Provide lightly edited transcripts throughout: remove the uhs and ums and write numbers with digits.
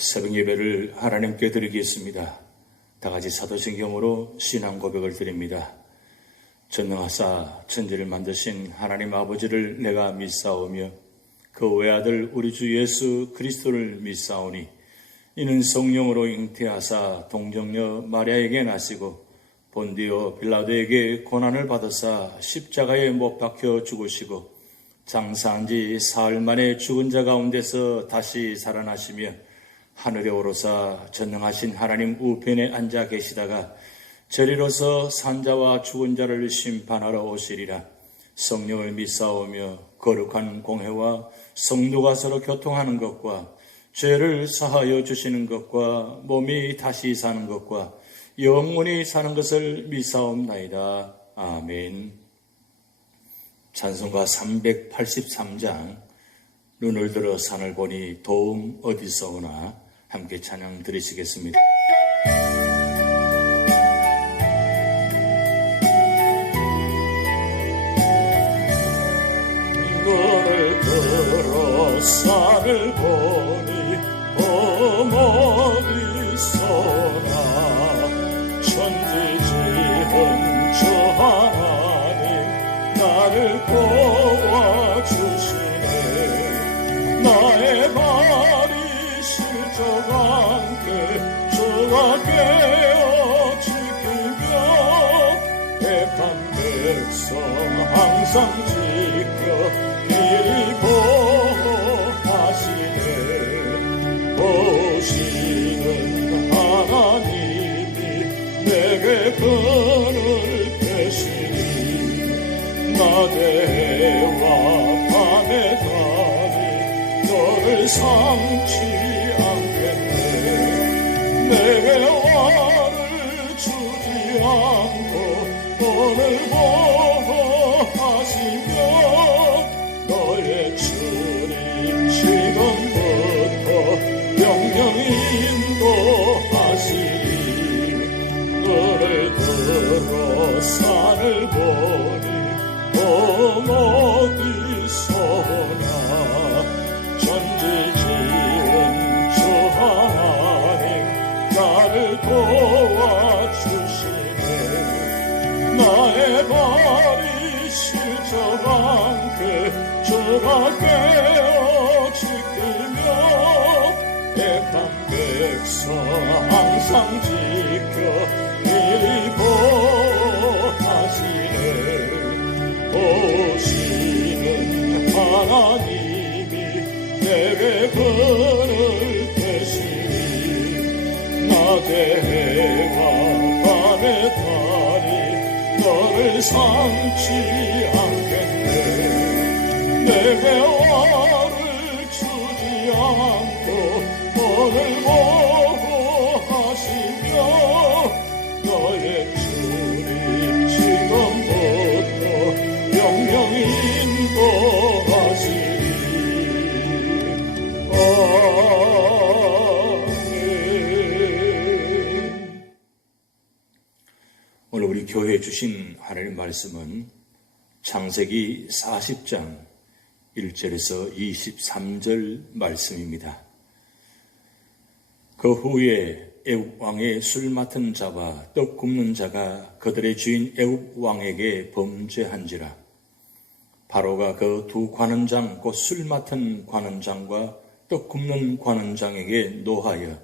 새벽 예배를 하나님께 드리겠습니다. 다 같이 사도신경으로 신앙 고백을 드립니다. 전능하사 천지를 만드신 하나님 아버지를 내가 믿사오며 그 외아들 우리 주 예수 그리스도를 믿사오니 이는 성령으로 잉태하사 동정녀 마리아에게 나시고 본디오 빌라도에게 고난을 받으사 십자가에 못 박혀 죽으시고 장사한 지 사흘 만에 죽은 자 가운데서 다시 살아나시며 하늘에 오르사 전능하신 하나님 우편에 앉아 계시다가 저리로서 산자와 죽은 자를 심판하러 오시리라. 성령을 믿사오며 거룩한 공회와 성도가 서로 교통하는 것과 죄를 사하여 주시는 것과 몸이 다시 사는 것과 영원히 사는 것을 믿사옵나이다. 아멘. 찬송가 383장 눈을 들어 산을 보니 도움 어디서 오나 함께 찬양 드리시겠습니다. 눈을 들어 산을 보니 도움 어디서 오나 천지 지은 주 하나님 나를 도와주시네. 나의 발이 실족 않게 주가 깨어 지키며 택한 백성 항상 지켜 길이 보호하시네. 보시는 하나님이 내게 그늘 되시니 낮에와 밤에 가니 너를 삼치 않겠네. 내게 화를 주지 않고 오늘 보호하시며 너의 주님 지금부터 영영 인도하시리. 너를 들어 산을 보니 도움 어디서 오나 천지 지은 주 하나님 나를 도와주시네. 나의 발이 실족 않게 주가 깨어 지키며 택한 백성 항상 지켜 길이 보호하시네. 보시는 하나님이 내게 그늘 되시니 낮에 해와 밤에 달이 너를 삼지 않겠네. 내게 화를 주지 않고 오늘 보호하시며 너의 주님 지금부터 영영 인도하시리. 오늘 우리 교회에 주신 하나님 말씀은 창세기 40장 1절에서 23절 말씀입니다. 그 후에 애굽 왕의 술 맡은 자와 떡 굽는 자가 그들의 주인 애굽 왕에게 범죄한지라. 바로가 그 두 관원장 곧 술 맡은 관원장과 떡 굽는 관원장에게 노하여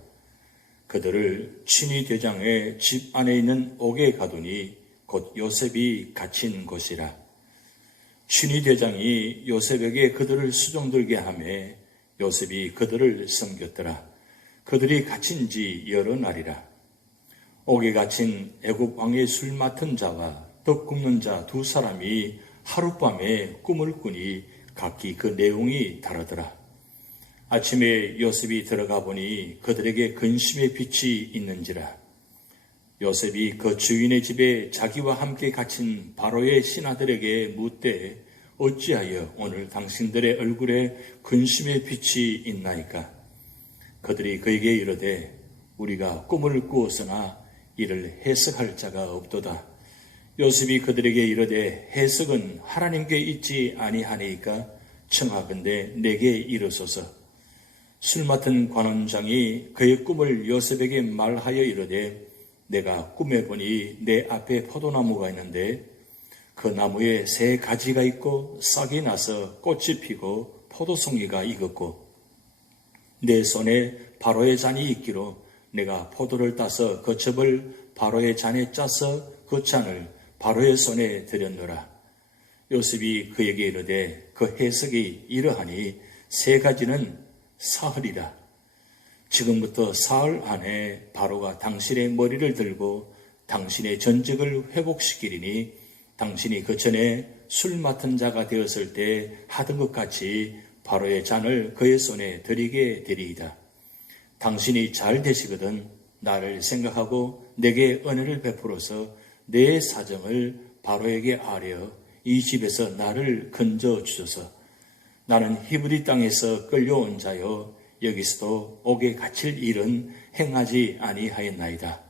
그들을 친위 대장의 집 안에 있는 옥에 가두니 곧 요셉이 갇힌 곳이라. 친위 대장이 요셉에게 그들을 수종들게 하매 요셉이 그들을 섬겼더라. 그들이 갇힌 지 여러 날이라. 옥에 갇힌 애굽 왕의 술 맡은 자와 떡 굽는 자 두 사람이 하룻밤에 꿈을 꾸니 각기 그 내용이 다르더라. 아침에 요셉이 들어가 보니 그들에게 근심의 빛이 있는지라. 요셉이 그 주인의 집에 자기와 함께 갇힌 바로의 신하들에게 묻되 어찌하여 오늘 당신들의 얼굴에 근심의 빛이 있나이까? 그들이 그에게 이르되 우리가 꿈을 꾸었으나 이를 해석할 자가 없도다. 요셉이 그들에게 이르되 해석은 하나님께 있지 아니하니까 청하건대 내게 이르소서. 술 맡은 관원장이 그의 꿈을 요셉에게 말하여 이르되 내가 꿈에 보니 내 앞에 포도나무가 있는데 그 나무에 새 가지가 있고 싹이 나서 꽃이 피고 포도송이가 익었고 내 손에 바로의 잔이 있기로 내가 포도를 따서 그 즙을 바로의 잔에 짜서 그 잔을 바로의 손에 들였노라. 요셉이 그에게 이르되 그 해석이 이러하니 세 가지는 사흘이라. 지금부터 사흘 안에 바로가 당신의 머리를 들고 당신의 전직을 회복시키리니 당신이 그 전에 술 맡은 자가 되었을 때 하던 것 같이 바로의 잔을 그의 손에 드리게 되리이다. 당신이 잘 되시거든 나를 생각하고 내게 은혜를 베풀어서 내 사정을 바로에게 아뢰어 이 집에서 나를 건져 주소서. 나는 히브리 땅에서 끌려온 자여 여기서도 옥에 갇힐 일은 행하지 아니하였나이다.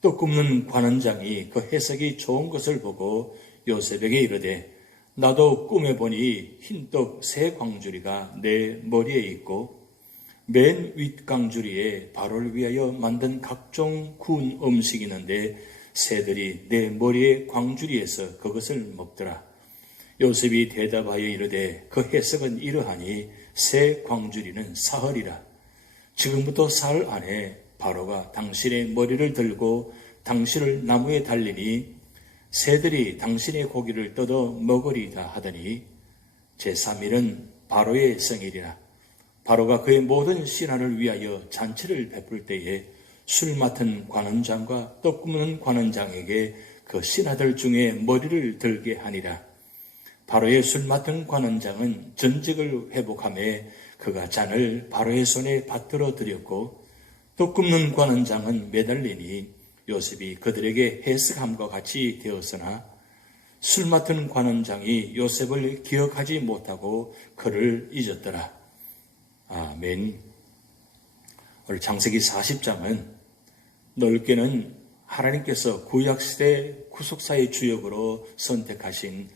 또 굽는 관원장이 그 해석이 좋은 것을 보고 요셉에게 이르되 나도 꿈에 보니 흰떡 세 광주리가 내 머리에 있고 맨 윗 광주리에 바로를 위하여 만든 각종 구운 음식이 있는데 새들이 내 머리의 광주리에서 그것을 먹더라. 요셉이 대답하여 이르되 그 해석은 이러하니 새 광주리는 사흘이라. 지금부터 사흘 안에 바로가 당신의 머리를 들고 당신을 나무에 달리니 새들이 당신의 고기를 뜯어 먹으리다 하더니 제3일은 바로의 생일이라. 바로가 그의 모든 신하를 위하여 잔치를 베풀 때에 술 맡은 관원장과 떡 굽는 관원장에게 그 신하들 중에 머리를 들게 하니라. 바로의 술 맡은 관원장은 전직을 회복하며 그가 잔을 바로의 손에 받들어 드렸고 떡 굽는 관원장은 매달리니 요셉이 그들에게 해석함과 같이 되었으나 술 맡은 관원장이 요셉을 기억하지 못하고 그를 잊었더라. 아멘. 오늘 창세기 40장은 넓게는 하나님께서 구약시대 구속사의 주역으로 선택하신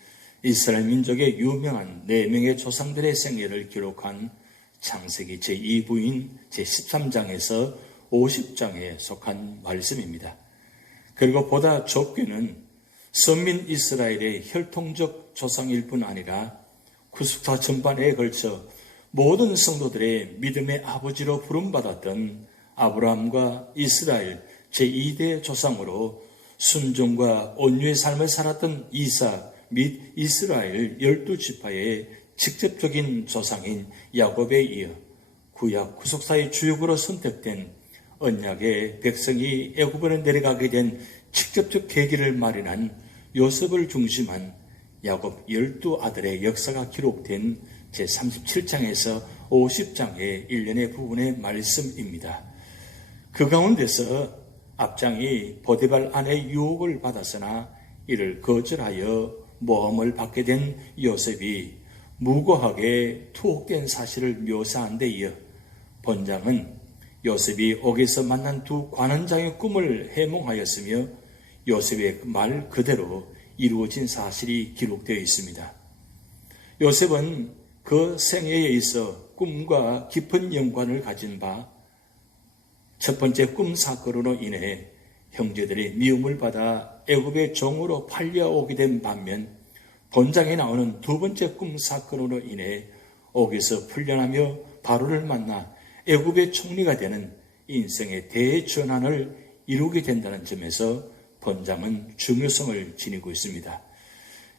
이스라엘 민족의 유명한 4명의 조상들의 생애를 기록한 창세기 제2부인 제13장에서 50장에 속한 말씀입니다. 그리고 보다 좁게는 선민 이스라엘의 혈통적 조상일 뿐 아니라 구속사 전반에 걸쳐 모든 성도들의 믿음의 아버지로 부름받았던 아브라함과 이스라엘 제2대 조상으로 순종과 온유의 삶을 살았던 이삭 및 이스라엘 12지파의 직접적인 조상인 야곱에 이어 구약 구속사의 주역으로 선택된 언약의 백성이 애굽으로 내려가게 된 직접적 계기를 마련한 요셉을 중심한 야곱 12아들의 역사가 기록된 제37장에서 50장의 일련의 부분의 말씀입니다. 그 가운데서 앞장이 보디발 아내의 유혹을 받았으나 이를 거절하여 모함을 받게 된 요셉이 무고하게 투옥된 사실을 묘사한 데 이어 본장은 요셉이 옥에서 만난 두 관원장의 꿈을 해몽하였으며 요셉의 말 그대로 이루어진 사실이 기록되어 있습니다. 요셉은 그 생애에 있어 꿈과 깊은 연관을 가진 바 첫 번째 꿈 사건으로 인해 형제들이 미움을 받아 애굽의 종으로 팔려오게 된 반면 본장에 나오는 두 번째 꿈 사건으로 인해 옥에서 풀려나며 바로를 만나 애굽의 총리가 되는 인생의 대전환을 이루게 된다는 점에서 본장은 중요성을 지니고 있습니다.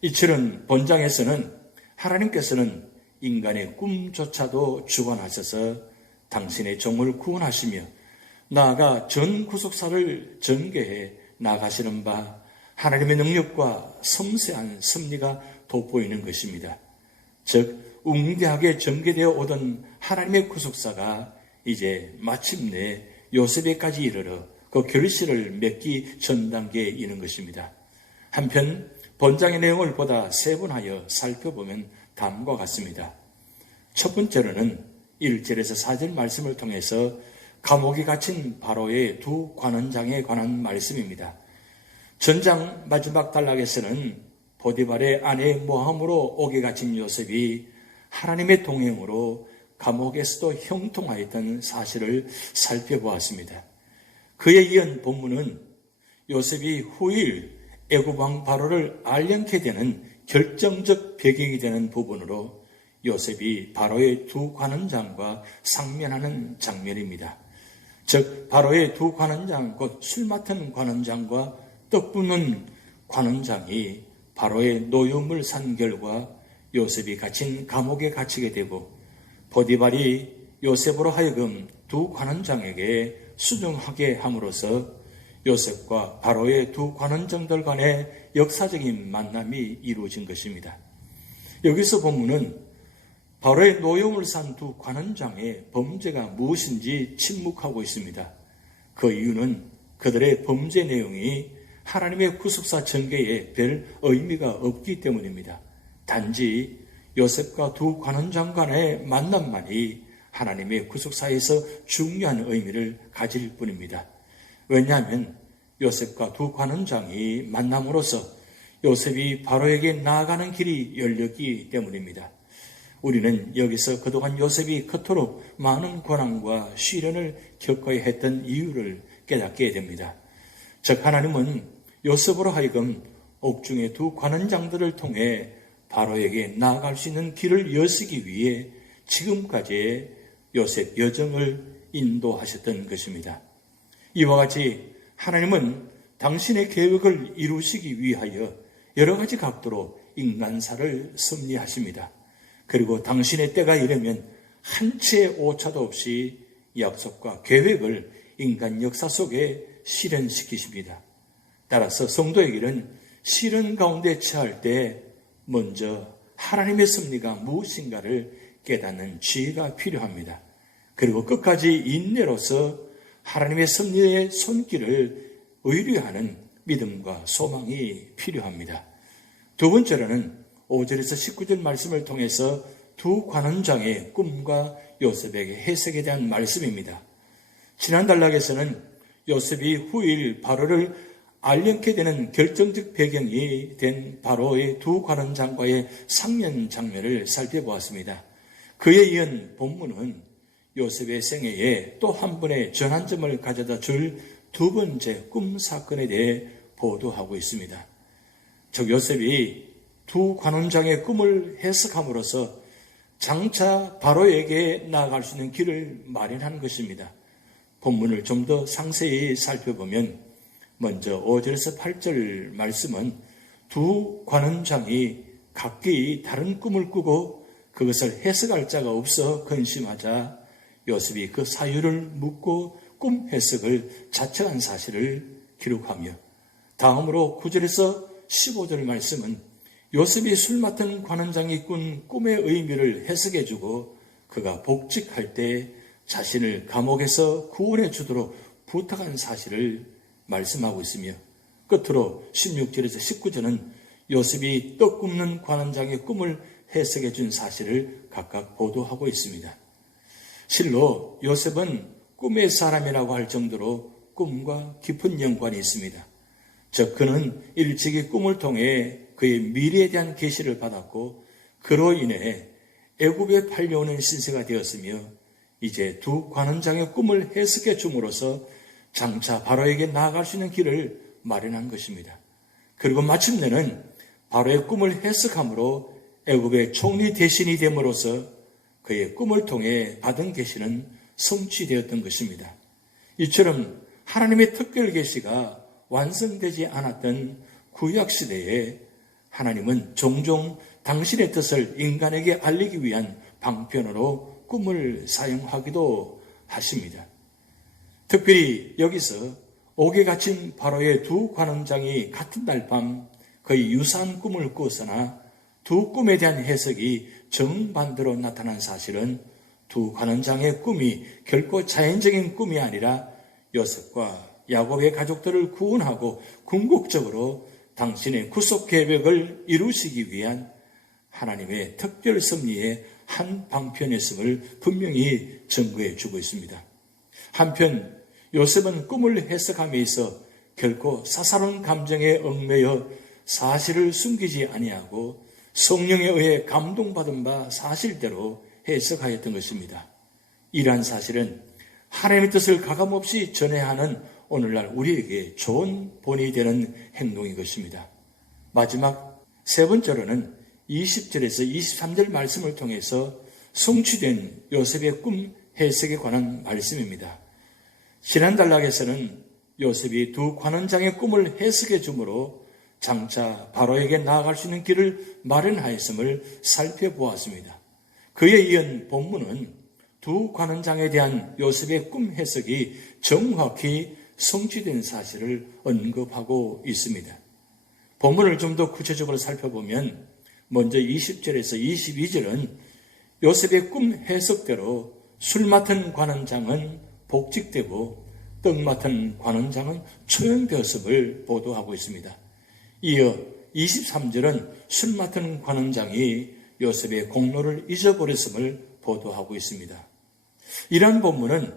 이처럼 본장에서는 하나님께서는 인간의 꿈조차도 주관하셔서 당신의 종을 구원하시며 나아가 전 구속사를 전개해 나가시는 바 하나님의 능력과 섬세한 섭리가 돋보이는 것입니다. 즉 웅대하게 전개되어 오던 하나님의 구속사가 이제 마침내 요셉에까지 이르러 그 결실을 맺기 전 단계에 있는 것입니다. 한편 본장의 내용을 보다 세분하여 살펴보면 다음과 같습니다. 첫 번째로는 1절에서 4절 말씀을 통해서 감옥에 갇힌 바로의 두 관원장에 관한 말씀입니다. 전장 마지막 단락에서는 보디발의 아내의 모함으로 옥에 갇힌 요셉이 하나님의 동행으로 감옥에서도 형통하였던 사실을 살펴보았습니다. 그에 이은 본문은 요셉이 후일 애굽 왕 바로를 알령케 되는 결정적 배경이 되는 부분으로 요셉이 바로의 두 관원장과 상면하는 장면입니다. 즉 바로의 두 관원장, 곧 술 맡은 관원장과 떡 붓는 관원장이 바로의 노여움을 산 결과 요셉이 갇힌 감옥에 갇히게 되고, 보디발이 요셉으로 하여금 두 관원장에게 수종하게 함으로써 요셉과 바로의 두 관원장들 간의 역사적인 만남이 이루어진 것입니다. 여기서 본문은 바로의 노여움을 산 두 관원장의 범죄가 무엇인지 침묵하고 있습니다. 그 이유는 그들의 범죄 내용이 하나님의 구속사 전개에 별 의미가 없기 때문입니다. 단지 요셉과 두 관원장 간의 만남만이 하나님의 구속사에서 중요한 의미를 가질 뿐입니다. 왜냐하면 요셉과 두 관원장이 만남으로써 요셉이 바로에게 나아가는 길이 열렸기 때문입니다. 우리는 여기서 그동안 요셉이 그토록 많은 고난과 시련을 겪어야 했던 이유를 깨닫게 됩니다. 즉 하나님은 요셉으로 하여금 옥중의 두 관원장들을 통해 바로에게 나아갈 수 있는 길을 여시기 위해 지금까지의 요셉 여정을 인도하셨던 것입니다. 이와 같이 하나님은 당신의 계획을 이루시기 위하여 여러 가지 각도로 인간사를 섭리하십니다. 그리고 당신의 때가 이르면 한 채의 오차도 없이 약속과 계획을 인간 역사 속에 실현시키십니다. 따라서 성도에게는 시련 가운데 처할 때 먼저 하나님의 섭리가 무엇인가를 깨닫는 지혜가 필요합니다. 그리고 끝까지 인내로서 하나님의 섭리의 손길을 의뢰하는 믿음과 소망이 필요합니다. 두 번째로는 5절에서 19절 말씀을 통해서 두 관원장의 꿈과 요셉에게 해석에 대한 말씀입니다. 지난 단락에서는 요셉이 후일 바로를 알령케 되는 결정적 배경이 된 바로의 두 관원장과의 상면 장면을 살펴보았습니다. 그에 이은 본문은 요셉의 생애에 또 한 번의 전환점을 가져다 줄 두 번째 꿈 사건에 대해 보도하고 있습니다. 즉 요셉이 두 관원장의 꿈을 해석함으로써 장차 바로에게 나아갈 수 있는 길을 마련한 것입니다. 본문을 좀 더 상세히 살펴보면 먼저 5절에서 8절 말씀은 두 관원장이 각기 다른 꿈을 꾸고 그것을 해석할 자가 없어 근심하자 요셉이 그 사유를 묻고 꿈 해석을 자청한 사실을 기록하며, 다음으로 9절에서 15절 말씀은 요셉이 술 맡은 관원장이 꾼 꿈의 의미를 해석해주고 그가 복직할 때 자신을 감옥에서 구원해 주도록 부탁한 사실을 말씀하고 있으며, 끝으로 16절에서 19절은 요셉이 떡 굽는 관원장의 꿈을 해석해 준 사실을 각각 보도하고 있습니다. 실로 요셉은 꿈의 사람이라고 할 정도로 꿈과 깊은 연관이 있습니다. 즉 그는 일찍이 꿈을 통해 그의 미래에 대한 계시를 받았고 그로 인해 애굽에 팔려오는 신세가 되었으며, 이제 두 관원장의 꿈을 해석해 줌으로써 장차 바로에게 나아갈 수 있는 길을 마련한 것입니다. 그리고 마침내는 바로의 꿈을 해석함으로 애굽의 총리 대신이 됨으로써 그의 꿈을 통해 받은 계시는 성취되었던 것입니다. 이처럼 하나님의 특별 계시가 완성되지 않았던 구약시대에 하나님은 종종 당신의 뜻을 인간에게 알리기 위한 방편으로 꿈을 사용하기도 하십니다. 특별히 여기서 옥에 갇힌 바로의 두 관원장이 같은 날 밤 거의 유사한 꿈을 꾸었으나 두 꿈에 대한 해석이 정반대로 나타난 사실은 두 관원장의 꿈이 결코 자연적인 꿈이 아니라 요셉과 야곱의 가족들을 구원하고 궁극적으로 당신의 구속 계획을 이루시기 위한 하나님의 특별 섭리의 한 방편이었음을 분명히 증거해 주고 있습니다. 한편 요셉은 꿈을 해석함에 있어 결코 사사로운 감정에 얽매여 사실을 숨기지 아니하고 성령에 의해 감동받은 바 사실대로 해석하였던 것입니다. 이러한 사실은 하나님의 뜻을 가감없이 전해야 하는 오늘날 우리에게 좋은 본이 되는 행동인 것입니다. 마지막 세 번째로는 20절에서 23절 말씀을 통해서 성취된 요셉의 꿈 해석에 관한 말씀입니다. 신한단락에서는 요셉이 두 관원장의 꿈을 해석해 주므로 장차 바로에게 나아갈 수 있는 길을 마련하였음을 살펴보았습니다. 그에 이은 본문은 두 관원장에 대한 요셉의 꿈 해석이 정확히 성취된 사실을 언급하고 있습니다. 본문을 좀 더 구체적으로 살펴보면 먼저 20절에서 22절은 요셉의 꿈 해석대로 술 맡은 관원장은 복직되고 떡 맡은 관원장은 처형되었음을 보도하고 있습니다. 이어 23절은 술 맡은 관원장이 요셉의 공로를 잊어버렸음을 보도하고 있습니다. 이러한 본문은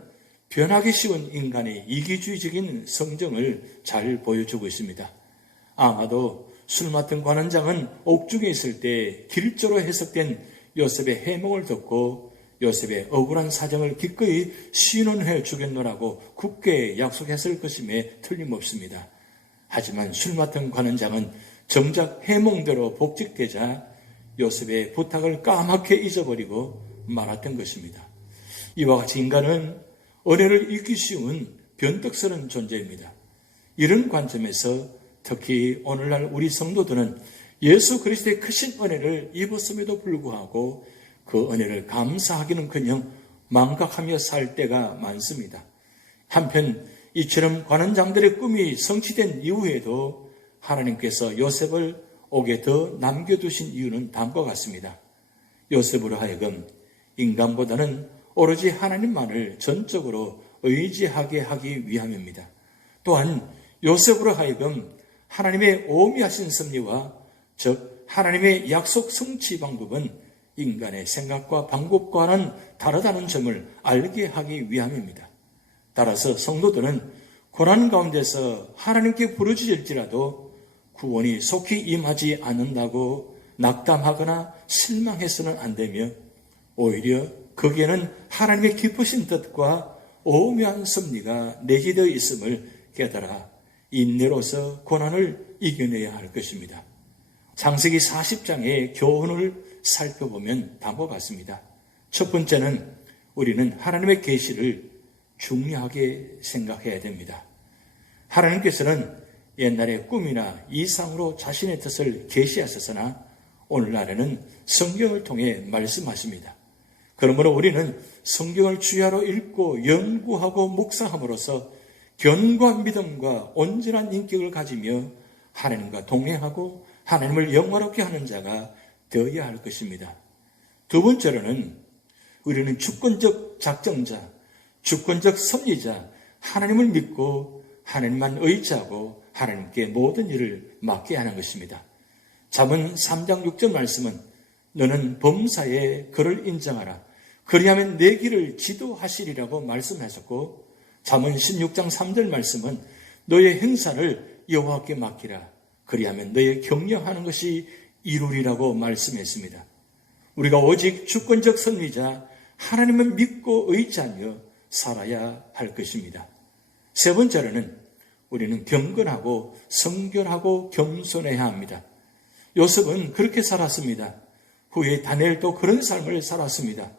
변하기 쉬운 인간의 이기주의적인 성정을 잘 보여주고 있습니다. 아마도 술 맡은 관원장은 옥중에 있을 때 길조로 해석된 요셉의 해몽을 듣고 요셉의 억울한 사정을 기꺼이 신원해 주겠노라고 굳게 약속했을 것임에 틀림없습니다. 하지만 술 맡은 관원장은 정작 해몽대로 복직되자 요셉의 부탁을 까맣게 잊어버리고 말았던 것입니다. 이와 같이 인간은 은혜를 잊기 쉬운 변덕스러운 존재입니다. 이런 관점에서 특히 오늘날 우리 성도들은 예수 그리스도의 크신 은혜를 입었음에도 불구하고 그 은혜를 감사하기는커녕 망각하며 살 때가 많습니다. 한편 이처럼 관원장들의 꿈이 성취된 이후에도 하나님께서 요셉을 옥에 더 남겨두신 이유는 다음과 같습니다. 요셉으로 하여금 인간보다는 오로지 하나님만을 전적으로 의지하게 하기 위함입니다. 또한 요셉으로 하여금 하나님의 오미하신 섭리와 즉 하나님의 약속 성취 방법은 인간의 생각과 방법과는 다르다는 점을 알게 하기 위함입니다. 따라서 성도들은 고난 가운데서 하나님께 부르짖을지라도 구원이 속히 임하지 않는다고 낙담하거나 실망해서는 안 되며 오히려 거기에는 하나님의 기쁘신 뜻과 오묘한 섭리가 내재되어 있음을 깨달아 인내로서 고난을 이겨내야 할 것입니다. 창세기 40장의 교훈을 살펴보면 다음과 같습니다. 첫 번째는 우리는 하나님의 계시를 중요하게 생각해야 됩니다. 하나님께서는 옛날에 꿈이나 이상으로 자신의 뜻을 계시하셨으나 오늘날에는 성경을 통해 말씀하십니다. 그러므로 우리는 성경을 주야로 읽고 연구하고 묵상함으로써 견고한 믿음과 온전한 인격을 가지며 하나님과 동행하고 하나님을 영화롭게 하는 자가 되어야 할 것입니다. 두 번째로는 우리는 주권적 작정자, 주권적 섭리자, 하나님을 믿고 하나님만 의지하고 하나님께 모든 일을 맡게 하는 것입니다. 잠언 3장 6절 말씀은 너는 범사에 그를 인정하라. 그리하면 내 길을 지도하시리라고 말씀하셨고 잠언 16장 3절 말씀은 너의 행사를 여호와께 맡기라. 그리하면 너의 경영하는 것이 이루리라고 말씀했습니다. 우리가 오직 주권적 섭리자 하나님을 믿고 의지하며 살아야 할 것입니다. 세 번째로는 우리는 경건하고 성결하고 겸손해야 합니다. 요셉은 그렇게 살았습니다. 후에 다니엘도 그런 삶을 살았습니다.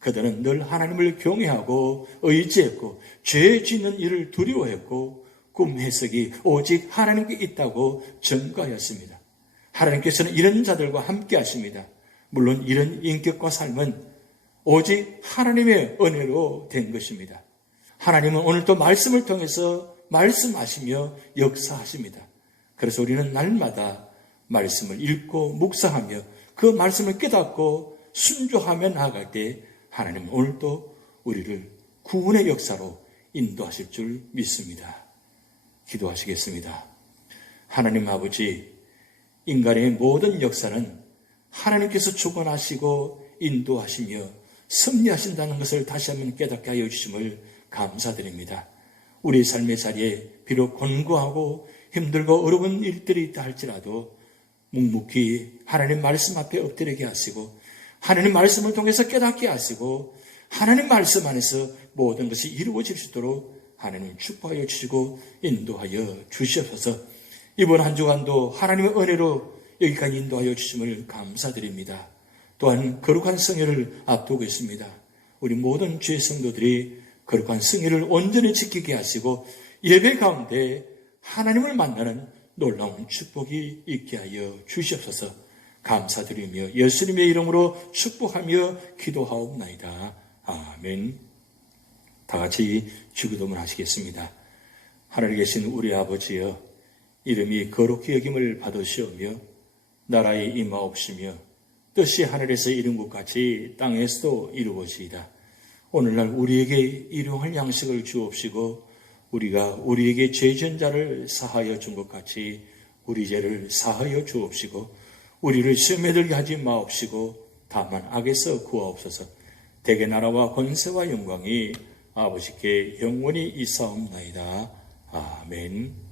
그들은 늘 하나님을 경외하고 의지했고 죄 짓는 일을 두려워했고 꿈 해석이 오직 하나님께 있다고 전가하였습니다. 하나님께서는 이런 자들과 함께 하십니다. 물론 이런 인격과 삶은 오직 하나님의 은혜로 된 것입니다. 하나님은 오늘도 말씀을 통해서 말씀하시며 역사하십니다. 그래서 우리는 날마다 말씀을 읽고 묵상하며 그 말씀을 깨닫고 순종하며 나아갈 때 하나님은 오늘도 우리를 구원의 역사로 인도하실 줄 믿습니다. 기도하시겠습니다. 하나님 아버지, 인간의 모든 역사는 하나님께서 주관하시고 인도하시며 섭리하신다는 것을 다시 한번 깨닫게 하여 주심을 감사드립니다. 우리 삶의 자리에 비록 곤고하고 힘들고 어려운 일들이 있다 할지라도 묵묵히 하나님 말씀 앞에 엎드리게 하시고 하나님 말씀을 통해서 깨닫게 하시고 하나님 말씀 안에서 모든 것이 이루어질 수 있도록 하나님 축복하여 주시고 인도하여 주시옵소서. 이번 한 주간도 하나님의 은혜로 여기까지 인도하여 주심을 감사드립니다. 또한 거룩한 성회를 앞두고 있습니다. 우리 모든 주의 성도들이 거룩한 성회를 온전히 지키게 하시고 예배 가운데 하나님을 만나는 놀라운 축복이 있게 하여 주시옵소서. 감사드리며 예수님의 이름으로 축복하며 기도하옵나이다. 아멘. 다 같이 주기도문 하시겠습니다. 하늘에 계신 우리 아버지여, 이름이 거룩히 여김을 받으시오며 나라에 임하옵시며 뜻이 하늘에서 이룬 것 같이 땅에서도 이루어지이다. 오늘날 우리에게 일용할 양식을 주옵시고 우리가 우리에게 죄 지은 자를 사하여 준 것 같이 우리 죄를 사하여 주옵시고 우리를 시험에 들게 하지 마옵시고 다만 악에서 구하옵소서. 대개 나라와 권세와 영광이 아버지께 영원히 있사옵나이다. 아멘.